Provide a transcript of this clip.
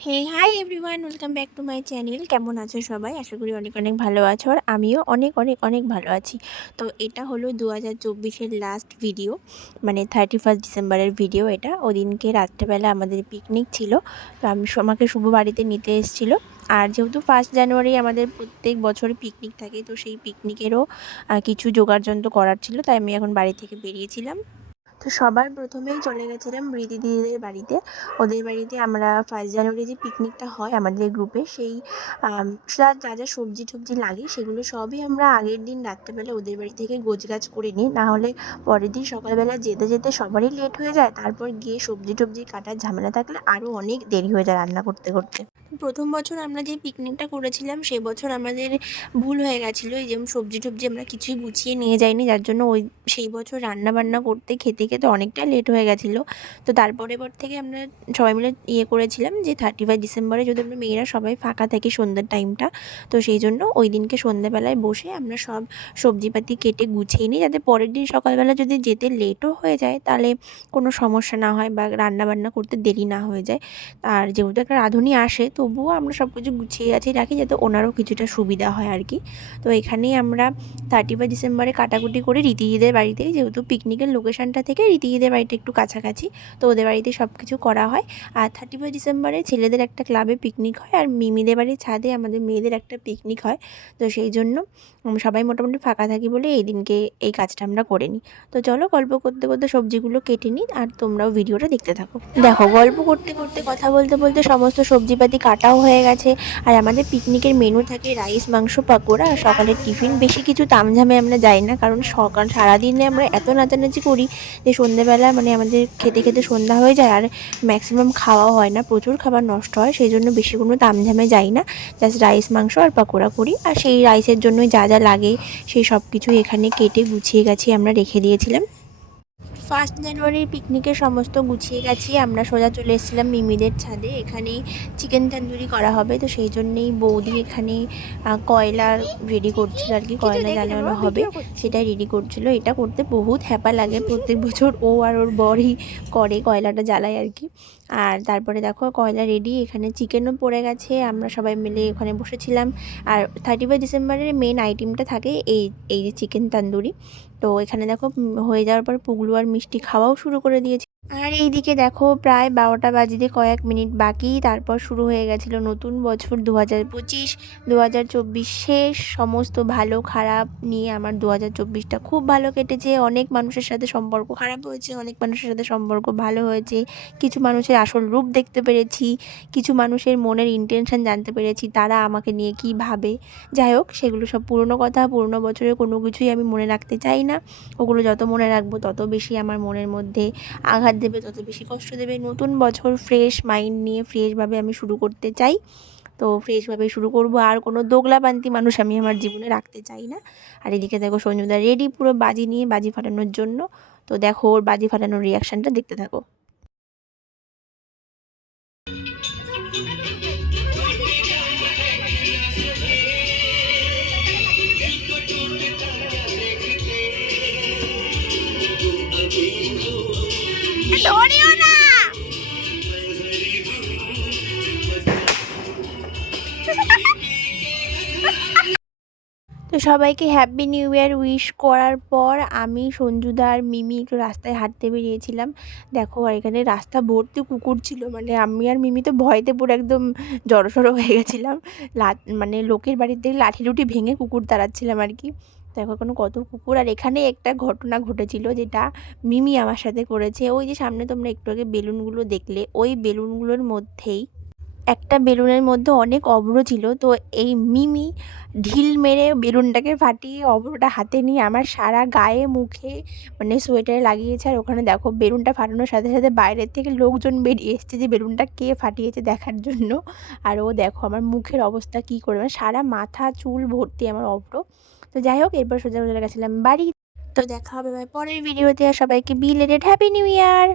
Hey hi everyone, welcome back to my channel. কেমন আছো সবাই? আশা করি অনেক অনেক ভালো আছো, আর আমিও অনেক অনেক অনেক ভালো আছি। তো এটা হলো 2024-এর লাস্ট ভিডিও, মানে 31 ডিসেম্বরের ভিডিও। এটা ওদিনকে রাত্রেবেলা আমাদের পিকনিক ছিল। তো আমাকে শুভ বাড়িতে নিতে এসেছিলো। আর যেহেতু 1 জানুয়ারি আমাদের প্রত্যেক বছর পিকনিক থাকে, তো সেই পিকনিকেরও কিছু জোগাড়যন্ত্র করার ছিল, তাই আমি এখন বাড়ি থেকে বেরিয়েছিলাম। তো সবার প্রথমেই চলে গেছিলাম রীতি দিদিদের বাড়িতে। ওদের বাড়িতে আমরা 1 জানুয়ারি যে পিকনিকটা হয় আমাদের গ্রুপে, সেই যা যা সবজি টবজি লাগে সেগুলো সবই আমরা আগের দিন রাত্রেবেলা ওদের বাড়ি থেকে গোছগাছ করে নিই, না হলে পরের দিন সকালবেলা যেতে যেতে সবারই লেট হয়ে যায়। তারপর গিয়ে সবজি টবজি কাটার ঝামেলা থাকলে আরও অনেক দেরি হয়ে যায় রান্না করতে করতে। প্রথম বছর আমরা যে পিকনিকটা করেছিলাম সে বছর আমাদের ভুল হয়ে গেছিলো, এই যেমন সবজি টবজি আমরা কিছুই গুছিয়ে নিয়ে যাইনি, যার জন্য সেই বছর রান্না বান্না করতে খেতে খেতে অনেকটা লেট হয়ে গেছিলো। তো তারপরের পর থেকে আমরা সবাই মিলে করেছিলাম যে 31 ডিসেম্বরে যদি আমরা মেয়েরা সবাই ফাঁকা থাকি সন্ধ্যার টাইমটা, তো সেই জন্য ওই দিনকে সন্ধ্যাবেলায় বসে আমরা সব সবজিপাতি কেটে গুছিয়ে নিই, যাতে পরের দিন সকালবেলা যদি যেতে লেটও হয়ে যায় তাহলে কোনো সমস্যা না হয় বা রান্না বান্না করতে দেরি না হয়ে যায়। আর যেহেতু একটা রাঁধুনি আসে, তবুও আমরা সব কিছু গুছিয়ে গাছিয়ে রাখি যাতে ওনারও কিছুটা সুবিধা হয় আর কি। তো এখানেই আমরা 31 ডিসেম্বরে কাটাকুটি করে রীতিদিদের বাড়িতেই, যেহেতু পিকনিকের লোকেশনটা থেকে রীতিদিদের বাড়িটা একটু কাছাকাছি, তো ওদের বাড়িতে সব কিছু করা হয়। আর 31 ডিসেম্বরে ছেলেদের একটা ক্লাবে পিকনিক হয়, আর মিমিদের বাড়ির ছাদে আমাদের মেয়েদের একটা পিকনিক হয়। তো সেই জন্য সবাই মোটামুটি ফাঁকা থাকি বলে এই দিনকে এই কাজটা আমরা করে নিই। তো চলো গল্প করতে করতে সবজিগুলো কেটে নিই, আর তোমরাও ভিডিওটা দেখতে থাকো। দেখো, গল্প করতে করতে কথা বলতে বলতে সমস্ত সবজিপাতি কাটাও হয়ে গেছে। আর আমাদের পিকনিকের মেনু থাকে রাইস, মাংস, পাকোড়া আর সকালের টিফিন। বেশি কিছু তামঝামে আমরা যাই না, কারণ সারাদিনে আমরা এত নাচানাচি করি যে সন্ধ্যেবেলা মানে আমাদের খেতে খেতে সন্ধ্যা হয়ে যায়, আর ম্যাক্সিমাম খাওয়াও হয় না, প্রচুর খাবার নষ্ট হয়। সেই জন্য বেশি কোনো তামঝামে যাই না, জাস্ট রাইস, মাংস আর পাকোড়া করি। আর সেই রাইসের জন্যই যা যা লাগে সেই সব কিছু এখানে কেটে গুছিয়ে গেছি আমরা রেখে দিয়েছিলাম। 1 জানুয়ারির পিকনিকের সমস্ত গুছিয়ে গেছি, আমরা সোজা চলে এসেছিলাম মিমিদের ছাদে। এখানেই চিকেন তন্দুরি করা হবে, তো সেই জন্যেই বৌদি এখানে কয়লা রেডি করছিল আর কি, কয়লা জ্বালানো হবে সেটাই রেডি করছিল। এটা করতে বহুত হ্যাপা লাগে, প্রত্যেক বছর ও আর ওর বরই করে, কয়লাটা জ্বালায় আর কি। আর তারপরে দেখো কয়লা রেডি, এখানে চিকেনও পড়ে গেছে, আমরা সবাই মিলে ওখানে বসেছিলাম। আর 31 ডিসেম্বরের মেন আইটেমটা থাকে এই এই যে চিকেন তন্দুরি। তো এখানে দেখো হয়ে যাওয়ার পর পুগলু আর মিষ্টি খাওয়াও শুরু করে দিয়েছে। আর এইদিকে দেখো প্রায় 12টা বাজতে কয়েক মিনিট বাকি, তারপর শুরু হয়ে গেছিলো নতুন বছর 2025। 2024 শেষ, সমস্ত ভালো খারাপ নিয়ে আমার 2024টা খুব ভালো কেটেছে। অনেক মানুষের সাথে সম্পর্ক খারাপ হয়েছে, অনেক মানুষের সাথে সম্পর্ক ভালো হয়েছে। কিছু মানুষের আসল রূপ দেখতে পেরেছি, কিছু মানুষের মনের ইন্টেনশন জানতে পেরেছি, তারা আমাকে নিয়ে কী ভাবে। যাই হোক, সেগুলো সব পুরনো কথা, পুরনো বছরের কোনো কিছুই আমি মনে রাখতে চাই না। ওগুলো যত মনে রাখবো তত বেশি আমার মনের মধ্যে আঘাত দেবে, তত বেশি কষ্ট দেবে। নতুন বছর ফ্রেশ মাইন্ড নিয়ে ফ্রেশভাবে আমি শুরু করতে চাই, তো ফ্রেশভাবে শুরু করব। আর কোনো দোগলাবান্তি মানুষ আমি আমার জীবনে রাখতে চাই না। আর এদিকে দেখো সঞ্জুদা রেডি পুরো বাজি নিয়ে, বাজি ফাটানোর জন্য। তো দেখো ওর বাজি ফাটানোর রিয়াকশানটা দেখতে থাকো। ধরিও না। তো সবাইকে হ্যাপি নিউ ইয়ার উইশ করার পর আমি, সঞ্জুদা আর মিমি একটু রাস্তায় হাঁটতে বেরিয়েছিলাম। দেখো, আর এখানে রাস্তা ভর্তি কুকুর ছিল, মানে আমি আর মিমি তো ভয়তে পুরো একদম জড়সড় হয়ে গেছিলাম। মানে লোকের বাড়ির থেকে লাঠি লুঠি ভেঙে কুকুর তাড়াচ্ছিলাম আর কি। দেখো এখনো কত কুকুর। আর এখানে একটা ঘটনা ঘটেছিল যেটা মিমি আমার সাথে করেছে। ওই যে সামনে তোমরা একটু আগে বেলুনগুলো দেখলে, ওই বেলুনগুলোর মধ্যেই একটা বেলুনের মধ্যে অনেক অভ্র ছিল। তো এই মিমি ঢিল মেরে বেলুনটাকে ফাটিয়ে অভ্রটা হাতে নিয়ে আমার সারা গায়ে মুখে মানে সোয়েটারে লাগিয়েছে। আর ওখানে দেখো বেলুনটা ফাটানোর সাথে সাথে বাইরের থেকে লোকজন বেরিয়ে এসছে যে বেলুনটা কে ফাটিয়েছে দেখার জন্য। আর ও দেখো আমার মুখের অবস্থা কী করবে, মানে সারা মাথা চুল ভর্তি আমার অভ্র। তো যাই হোক, এরপর সোজা চলে গেছিলাম বাড়ি। তো দেখা হবে পরের ভিডিওতে, আর সবাইকে বিলেটেড হ্যাপি নিউ ইয়ার।